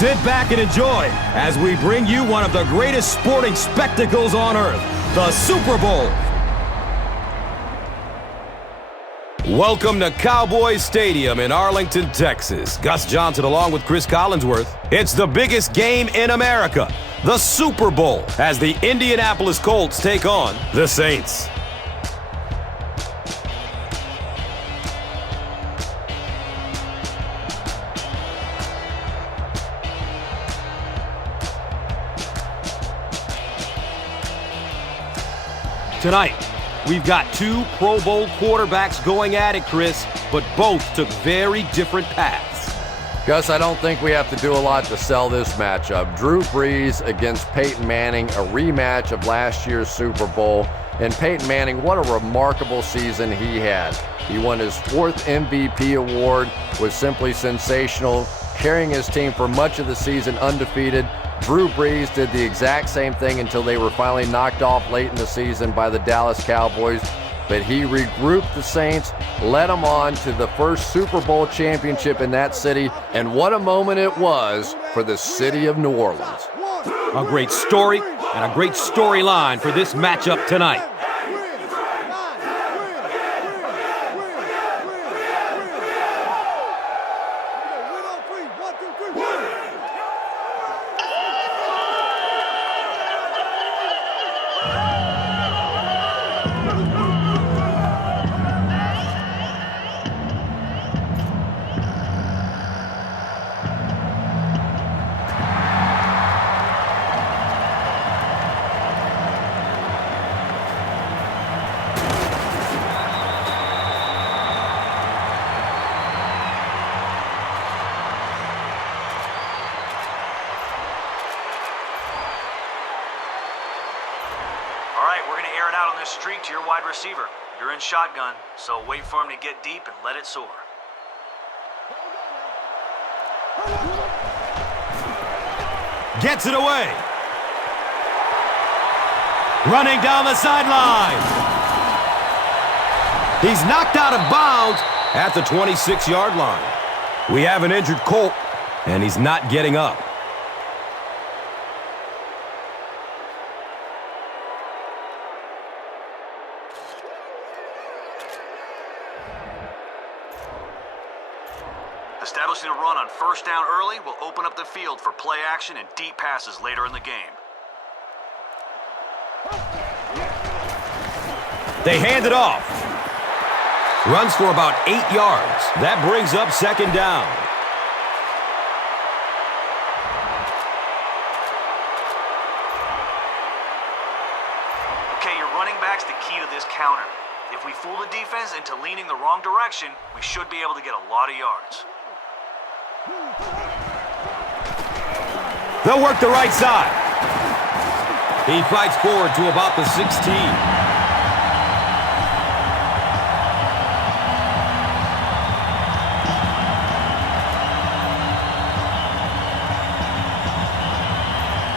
Sit back and enjoy as we bring you one of the greatest sporting spectacles on earth, the Super Bowl. Welcome to Cowboys Stadium in Arlington, Texas. Gus Johnson along with Chris Collinsworth. It's the biggest game in America, the Super Bowl, as the Indianapolis Colts take on the Saints. Tonight, we've got two Pro Bowl quarterbacks going at it, Chris, but both took very different paths. Gus, I don't think we have to do a lot to sell this matchup. Drew Brees against Peyton Manning, a rematch of last year's Super Bowl. And Peyton Manning, what a remarkable season he had. He won his 4th MVP award, was simply sensational, carrying his team for much of the season undefeated. Drew Brees did the exact same thing until they were finally knocked off late in the season by the Dallas Cowboys. But he regrouped the Saints, led them on to the first Super Bowl championship in that city, and what a moment it was for the city of New Orleans. A great story and a great storyline for this matchup tonight. Streak to your wide receiver. You're in shotgun, so wait for him to get deep and let it soar. Gets it away. Running down the sideline. He's knocked out of bounds at the 26-yard line. We have an injured Colt, and he's not getting up. Establishing a run on first down early will open up the field for play action and deep passes later in the game. They hand it off. Runs for about 8 yards. That brings up second down. Okay, your running back's the key to this counter. If we fool the defense into leaning the wrong direction, we should be able to get a lot of yards. They'll work the right side. He fights forward to about the 16.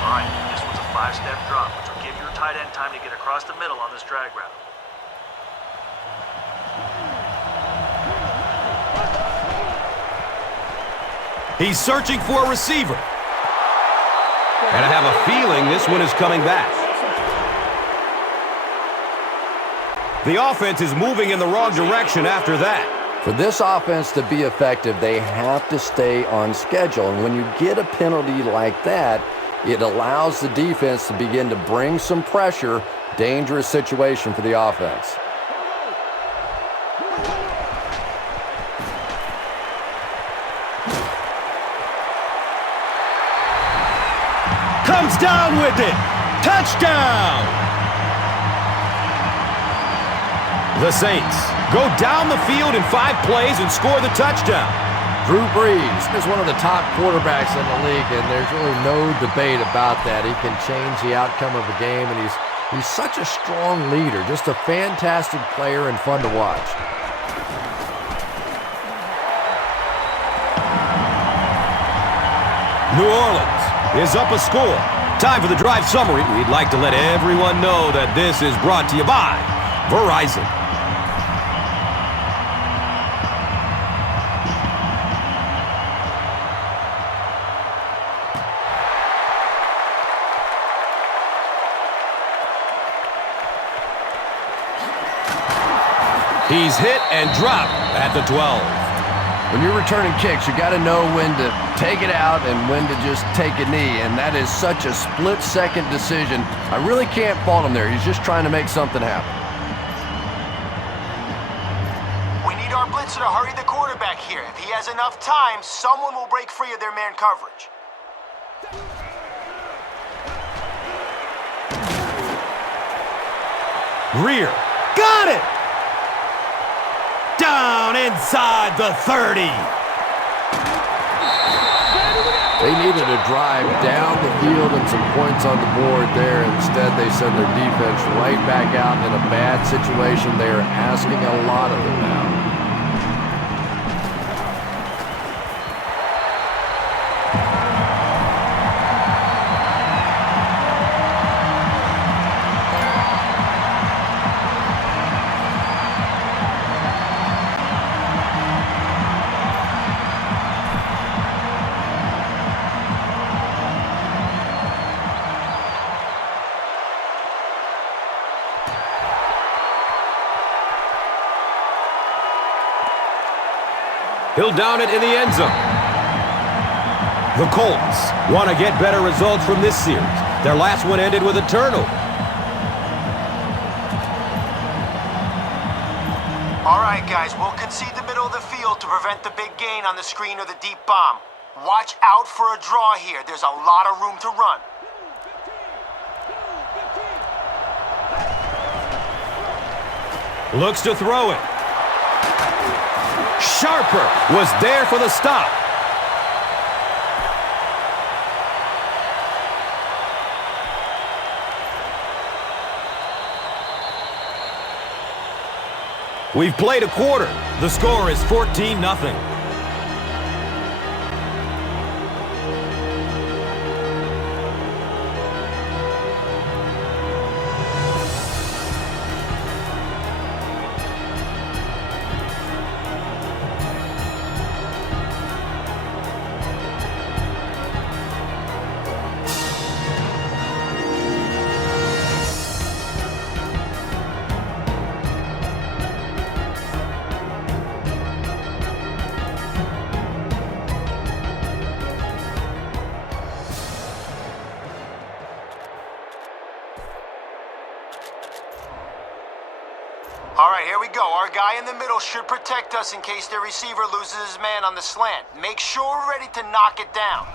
All right, this one's a 5-step drop, which will give your tight end time to get across the middle on this drag route. He's searching for a receiver. And I have a feeling this one is coming back. The offense is moving in the wrong direction after that. For this offense to be effective, they have to stay on schedule. And when you get a penalty like that, it allows the defense to begin to bring some pressure. Dangerous situation for the offense. Comes down with it. Touchdown! The Saints go down the field in 5 plays and score the touchdown. Drew Brees is one of the top quarterbacks in the league, and there's really no debate about that. He can change the outcome of a game, and he's such a strong leader, just a fantastic player and fun to watch. New Orleans is up a score. Time for the drive summary. We'd like to let everyone know that this is brought to you by Verizon. He's hit and dropped at the 12. When you're returning kicks, you got to know when to take it out and when to just take a knee, and that is such a split-second decision. I really can't fault him there. He's just trying to make something happen. We need our blitzer to hurry the quarterback here. If he has enough time, someone will break free of their man coverage. Greer, got it! Down inside the 30. They needed a drive down the field and some points on the board there. Instead, they send their defense right back out in a bad situation. They are asking a lot of them now. He'll down it in the end zone. The Colts want to get better results from this series. Their last one ended with a turnover. All right, guys, we'll concede the middle of the field to prevent the big gain on the screen or the deep bomb. Watch out for a draw here. There's a lot of room to run. Looks to throw it. Sharper was there for the stop. We've played a quarter. The score is 14-0. All right, here we go. Our guy in the middle should protect us in case their receiver loses his man on the slant. Make sure we're ready to knock it down.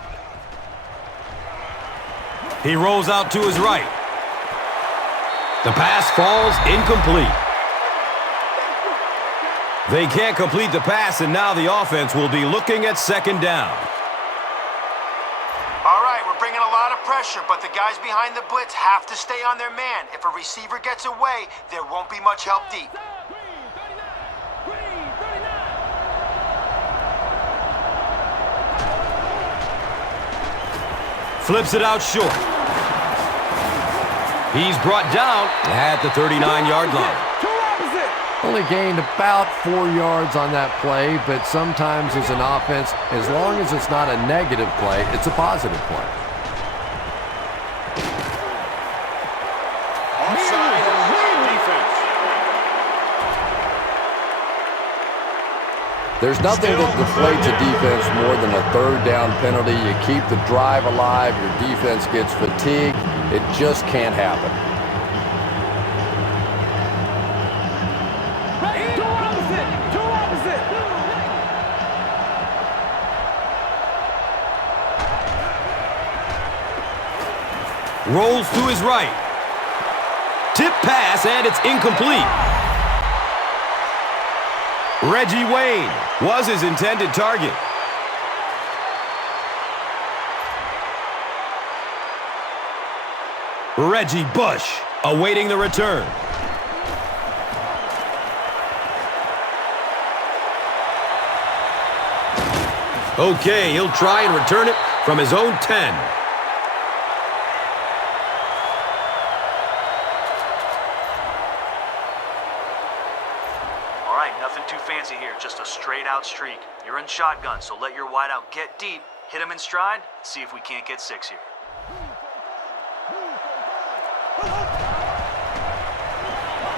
He rolls out to his right. The pass falls incomplete. They can't complete the pass, and now the offense will be looking at second down. All right, we're bringing a lot of pressure, but the guys behind the blitz have to stay on their man. If a receiver gets away, there won't be much help deep. Flips it out short. He's brought down at the 39-yard line. Only gained about 4 yards on that play, but sometimes as an offense, as long as it's not a negative play, it's a positive play. Offside defense. There's nothing that deflates a defense more than a third down penalty. You keep the drive alive, your defense gets fatigued. It just can't happen. Rolls to his right. Tip pass, and it's incomplete. Reggie Wayne was his intended target. Reggie Bush awaiting the return. Okay, he'll try and return it from his own 10. All right, nothing too fancy here, just a straight-out streak. You're in shotgun, so let your wideout get deep, hit him in stride, see if we can't get 6 here.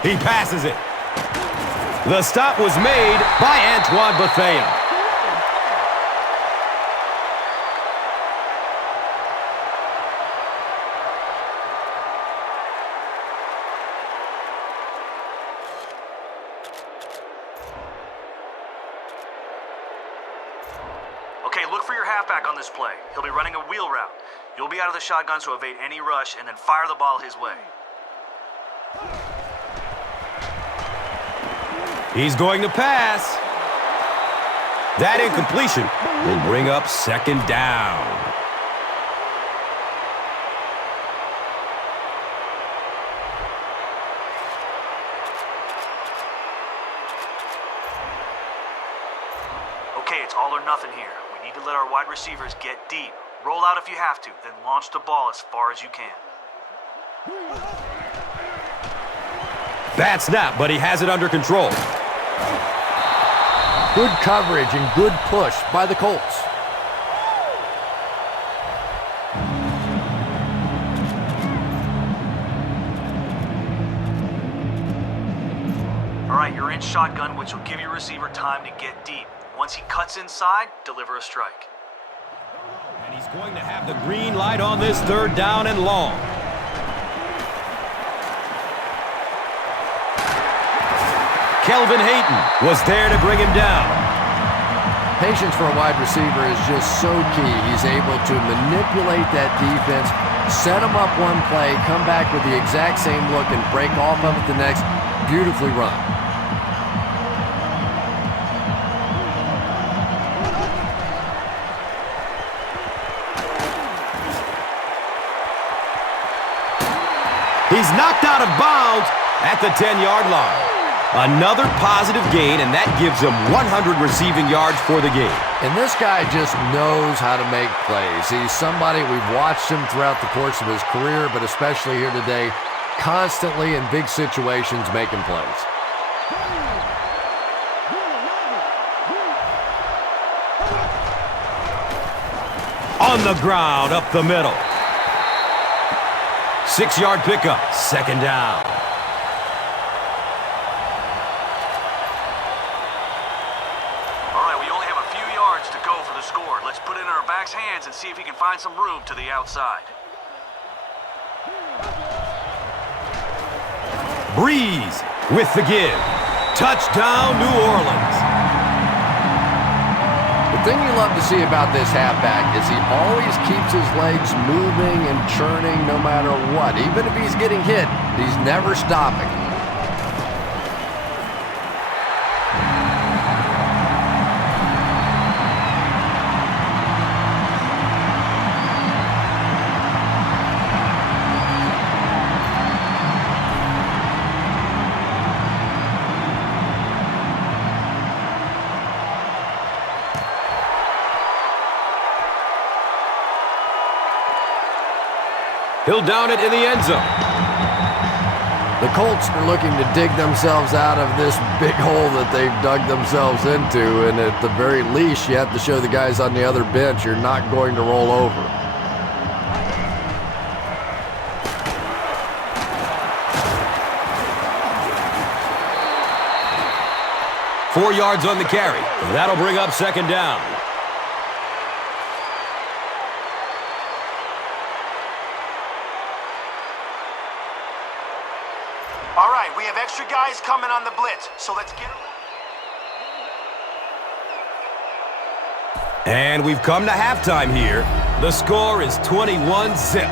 He passes it. The stop was made by Antoine Bethea. Okay, look for your halfback on this play. He'll be running a wheel route. You'll be out of the shotgun, so evade any rush and then fire the ball his way. He's going to pass. That incompletion will bring up second down. Okay, it's all or nothing here. We need to let our wide receivers get deep. Roll out if you have to, then launch the ball as far as you can. Bad snap, but he has it under control. Good coverage and good push by the Colts. All right, you're in shotgun, which will give your receiver time to get deep. Once he cuts inside, deliver a strike. And he's going to have the green light on this third down and long. Kelvin Hayden was there to bring him down. Patience for a wide receiver is just so key. He's able to manipulate that defense, set them up one play, come back with the exact same look, and break off of it the next. Beautifully run. He's knocked out of bounds at the 10-yard line. Another positive gain, and that gives him 100 receiving yards for the game. And this guy just knows how to make plays. He's somebody, we've watched him throughout the course of his career, but especially here today, constantly in big situations making plays. On the ground, up the middle. 6-yard pickup, second down. All right, we only have a few yards to go for the score. Let's put it in our back's hands and see if he can find some room to the outside. Breeze with the give. Touchdown, New Orleans. The thing you love to see about this halfback is he always keeps his legs moving and churning no matter what. Even if he's getting hit, he's never stopping. He'll down it in the end zone. The Colts are looking to dig themselves out of this big hole that they've dug themselves into, and at the very least, you have to show the guys on the other bench you're not going to roll over. Four yards on the carry. That'll bring up second down. All right, we have extra guys coming on the blitz, so let's get them. And we've come to halftime here. The score is 21-zip.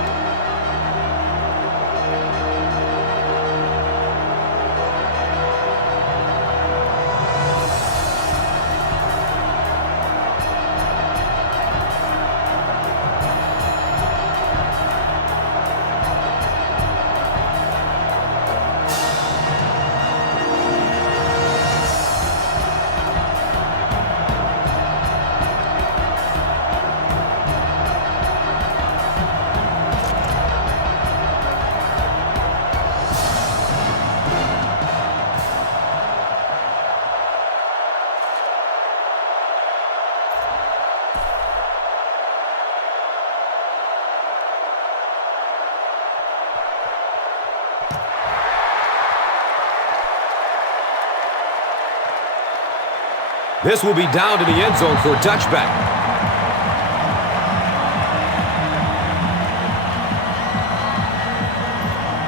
This will be down to the end zone for a touchback.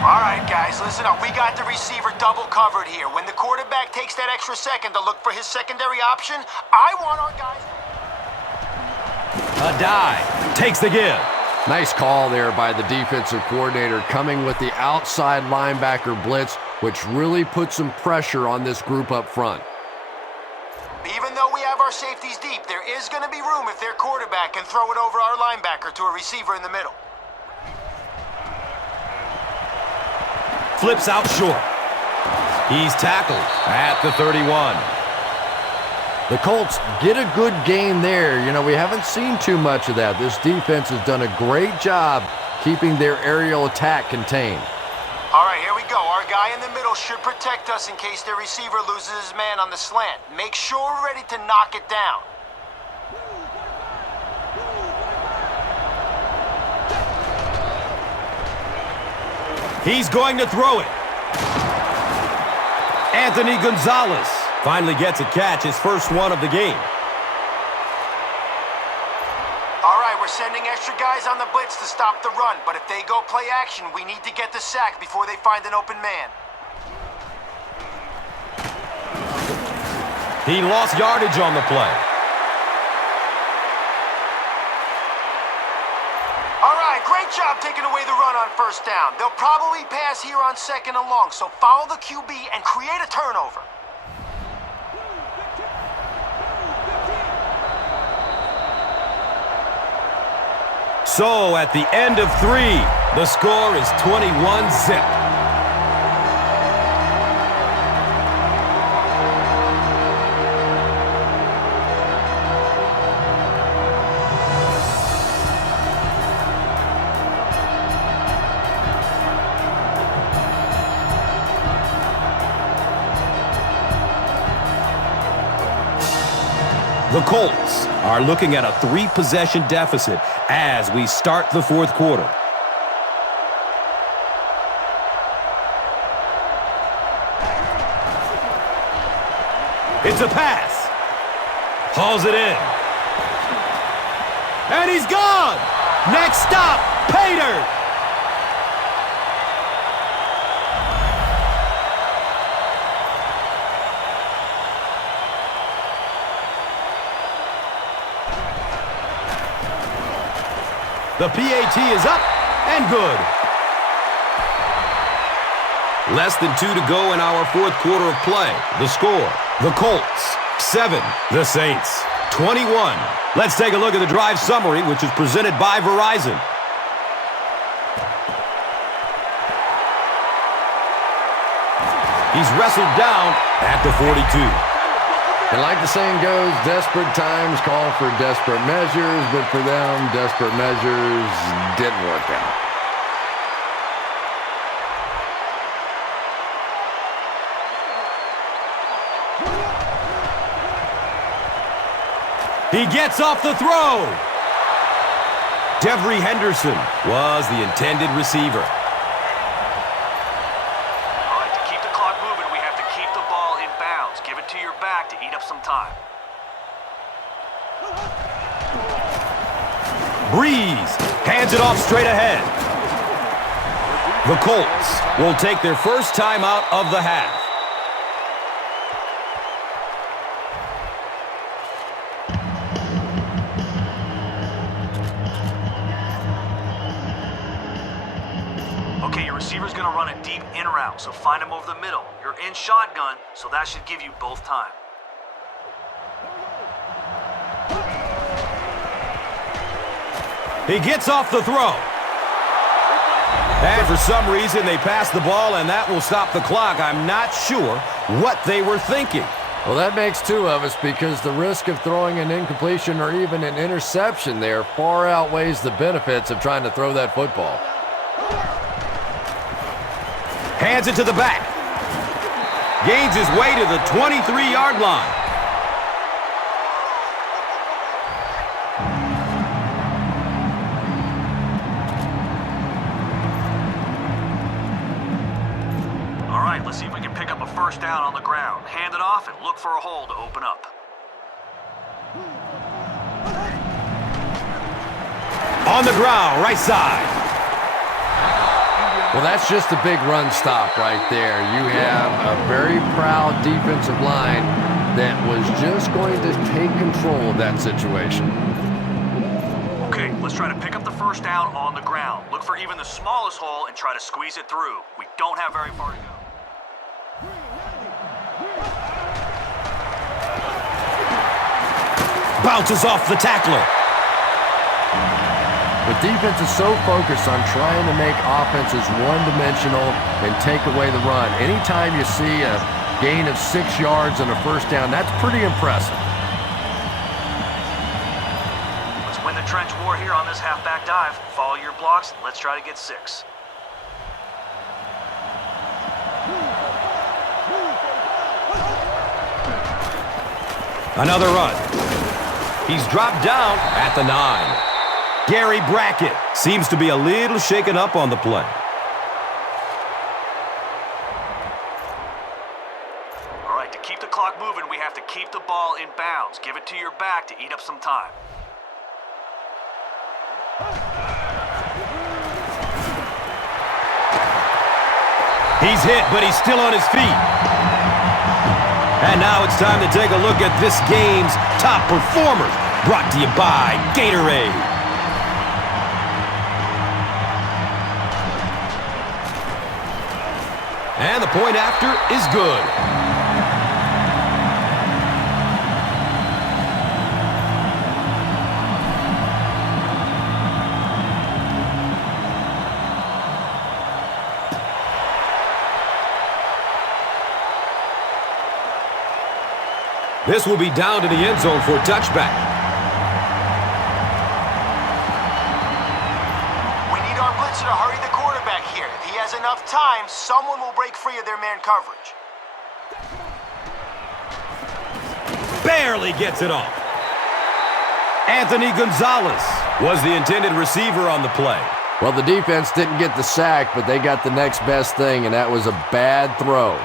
All right, guys, listen up. We got the receiver double covered here. When the quarterback takes that extra second to look for his secondary option, I want our guys... A dive takes the give. Nice call there by the defensive coordinator, coming with the outside linebacker blitz, which really put some pressure on this group up front. Even though we have our safeties deep, there is going to be room if their quarterback can throw it over our linebacker to a receiver in the middle. Flips out short. He's tackled at the 31. The Colts get a good gain there. You know, we haven't seen too much of that. This defense has done a great job keeping their aerial attack contained. All right, here we go. Our guy in the middle should protect us in case their receiver loses his man on the slant. Make sure we're ready to knock it down. He's going to throw it. Anthony Gonzalez finally gets a catch, his first one of the game. All right, we're sending extra guys on the blitz to stop the run, but if they go play action, we need to get the sack before they find an open man. He lost yardage on the play. All right, great job taking away the run on first down. They'll probably pass here on second and long, so follow the QB and create a turnover. So, at the end of 3, the score is 21-zip. The Colts are looking at a 3-possession deficit as we start the fourth quarter. It's a pass. Hauls it in. And he's gone. Next stop, Pater. The PAT is up and good. Less than 2 to go in our fourth quarter of play. The score, the Colts 7, the Saints 21. Let's take a look at the drive summary, which is presented by Verizon. He's wrestled down at the 42. And like the saying goes, desperate times call for desperate measures, but for them, desperate measures didn't work out. He gets off the throw. Devery Henderson was the intended receiver. All right, to keep the clock moving, we have to keep the ball in bounds. Give it to your back to eat up some time. Breeze hands it off straight ahead. The Colts will take their first timeout of the half. Okay, your receiver's gonna run a deep in route, so find him over the middle. You're in shotgun, so that should give you both time. He gets off the throw. And for some reason, they pass the ball, and that will stop the clock. I'm not sure what they were thinking. Well, that makes two of us because the risk of throwing an incompletion or even an interception there far outweighs the benefits of trying to throw that football. Hands it to the back. Gains his way to the 23-yard line. All right, let's see if we can pick up a first down on the ground. Hand it off and look for a hole to open up. On the ground, right side. Well, that's just a big run stop right there. You have a very proud defensive line that was just going to take control of that situation. Okay, let's try to pick up the first down on the ground. Look for even the smallest hole and try to squeeze it through. We don't have very far to go. Bounces off the tackler. The defense is so focused on trying to make offenses one-dimensional and take away the run. Anytime you see a gain of 6 yards and a first down, that's pretty impressive. Let's win the trench war here on this halfback dive. Follow your blocks. Let's try to get 6. Another run. He's dropped down at the 9. Gary Brackett seems to be a little shaken up on the play. All right, to keep the clock moving, we have to keep the ball in bounds. Give it to your back to eat up some time. He's hit, but he's still on his feet. And now it's time to take a look at this game's top performers, brought to you by Gatorade. And the point after is good. This will be down to the end zone for a touchback. We need our blitzer to hurry the quarterback here. If he has enough time, someone will break free of their man coverage. Barely gets it off. Anthony Gonzalez was the intended receiver on the play. Well, the defense didn't get the sack, but they got the next best thing, and that was a bad throw.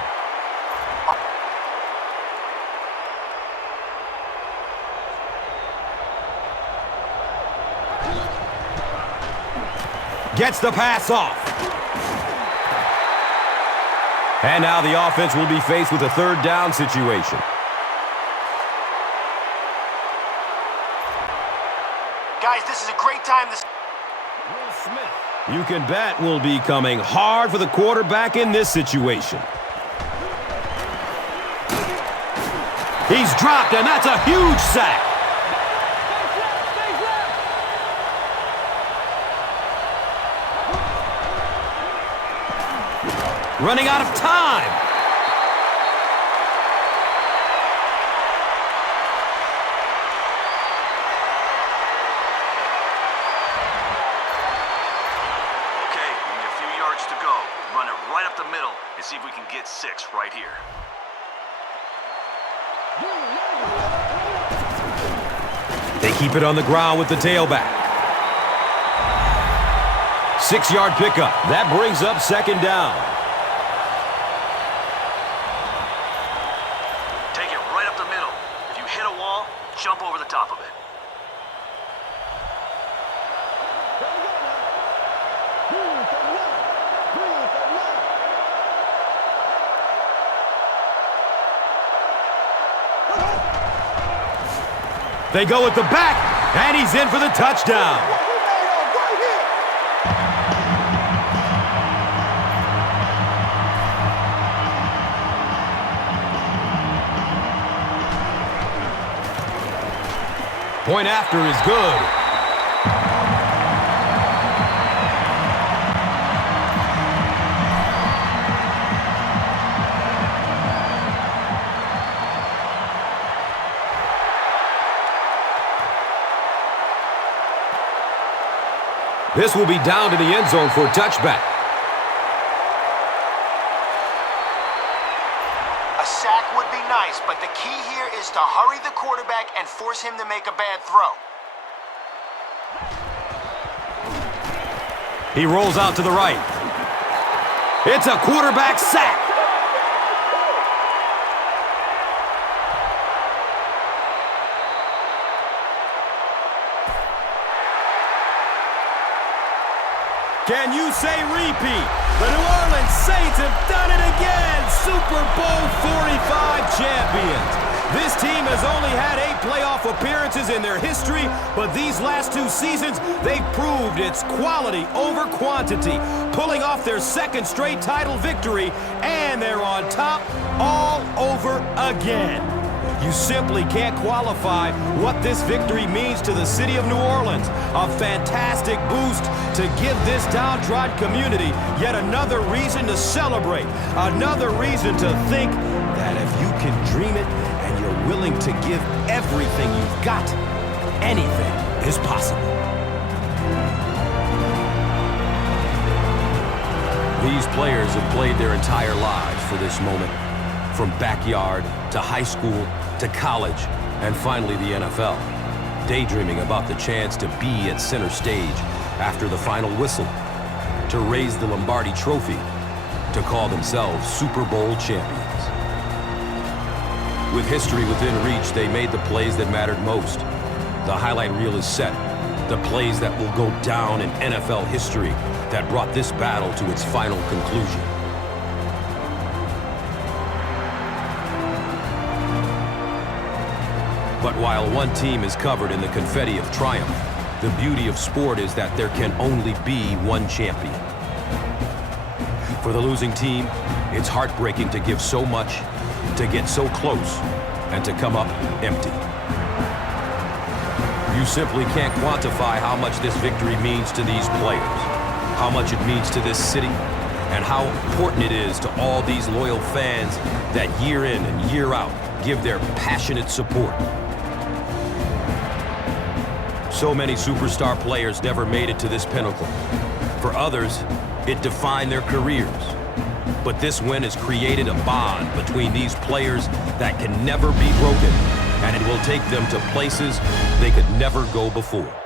Gets the pass off. And now the offense will be faced with a third down situation. Guys, this is a great time to... Will Smith, you can bet, will be coming hard for the quarterback in this situation. He's dropped, and that's a huge sack. Running out of time. Okay, we need a few yards to go. Run it right up the middle and see if we can get 6 right here. They keep it on the ground with the tailback. 6-yard pickup. That brings up second down. Take it right up the middle. If you hit a wall, jump over the top of it. They go at the back, and he's in for the touchdown. Point after is good. This will be down to the end zone for a touchback. A sack would be nice, but the key here is to hurry the quarterback and force him to make a bad throw. He rolls out to the right. It's a quarterback sack. Can you say repeat? The New Orleans Saints have done it again! Super Bowl 45 champions! This team has only had 8 playoff appearances in their history, but these last 2 seasons, they've proved it's quality over quantity, pulling off their 2nd straight title victory, and they're on top all over again. You simply can't qualify what this victory means to the city of New Orleans. A fantastic boost to give this downtrodden community yet another reason to celebrate, another reason to think that if you can dream it and you're willing to give everything you've got, anything is possible. These players have played their entire lives for this moment, from backyard to high school to college, and finally the NFL, daydreaming about the chance to be at center stage after the final whistle, to raise the Lombardi Trophy, to call themselves Super Bowl champions. With history within reach, they made the plays that mattered most. The highlight reel is set, the plays that will go down in NFL history that brought this battle to its final conclusion. But while one team is covered in the confetti of triumph, the beauty of sport is that there can only be one champion. For the losing team, it's heartbreaking to give so much, to get so close, and to come up empty. You simply can't quantify how much this victory means to these players, how much it means to this city, and how important it is to all these loyal fans that year in and year out give their passionate support. So many superstar players never made it to this pinnacle. For others, it defined their careers. But this win has created a bond between these players that can never be broken, and it will take them to places they could never go before.